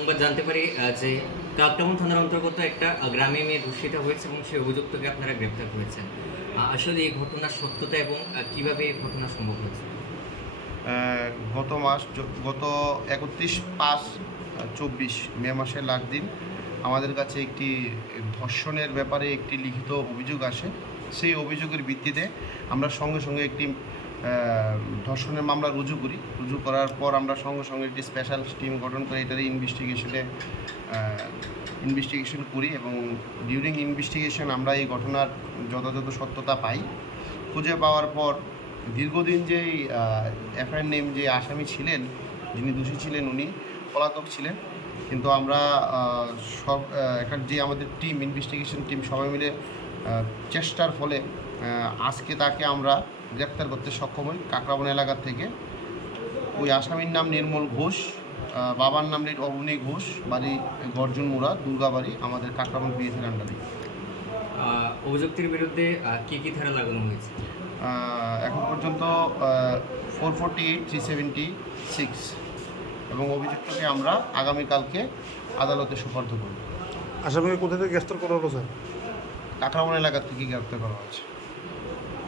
সংবাদ জানতে পারি যে কাকটাউন থানার অন্তর্গত একটা গ্রামে মেয়ে ধর্ষিত হয়েছে এবং সেই অভিযুক্তকে আপনারা গ্রেপ্তার করেছেন আসলে এই ঘটনার সত্যতা এবং কিভাবে এই ঘটনা সম্ভব হয়েছে গত মাস গত একত্রিশ পাঁচ চব্বিশ মে মাসের লাস্ট দিন আমাদের কাছে একটি ধর্ষণের ব্যাপারে একটি লিখিত অভিযোগ আসে সেই অভিযোগের ভিত্তিতে আমরা সঙ্গে সঙ্গে একটি ধর্ষণের মামলা রুজু করি রুজু করার পর আমরা সঙ্গে সঙ্গে একটি স্পেশাল টিম গঠন করে এটারই ইনভেস্টিগেশনে ইনভেস্টিগেশন করি এবং ডিউরিং ইনভেস্টিগেশন আমরা এই ঘটনার যথাযথ সত্যতা পাই খুঁজে পাওয়ার পর দীর্ঘদিন যেই এফআইআর নেম যে আসামি ছিলেন যিনি দোষী ছিলেন উনি পলাতক ছিলেন কিন্তু আমরা সব একটা যে আমাদের টিম ইনভেস্টিগেশন টিম সবাই মিলে চেষ্টার ফলে আজকে তাকে আমরা গ্রেপ্তার করতে সক্ষম হই কাকরাবন এলাকা থেকে ওই আসামির নাম নির্মল ঘোষ বাবার নাম অবনী ঘোষ বাড়ি গর্জন মোড়া দুর্গাবাড়ি আমাদের কাঁকড়াবন পিএসএল আন্ডারে অভিযুক্তির বিরুদ্ধে কী কী ধারা লাগানো হয়েছে এখন পর্যন্ত four forty eight three six এবং অভিযুক্তকে আমরা আগামীকালকে আদালতে সুপার্দ করব আসামিকে কোথা থেকে গ্রেফতার করা হলো স্যার কাঁকড়াবন এলাকা থেকে গ্রেফতার করা হয়েছে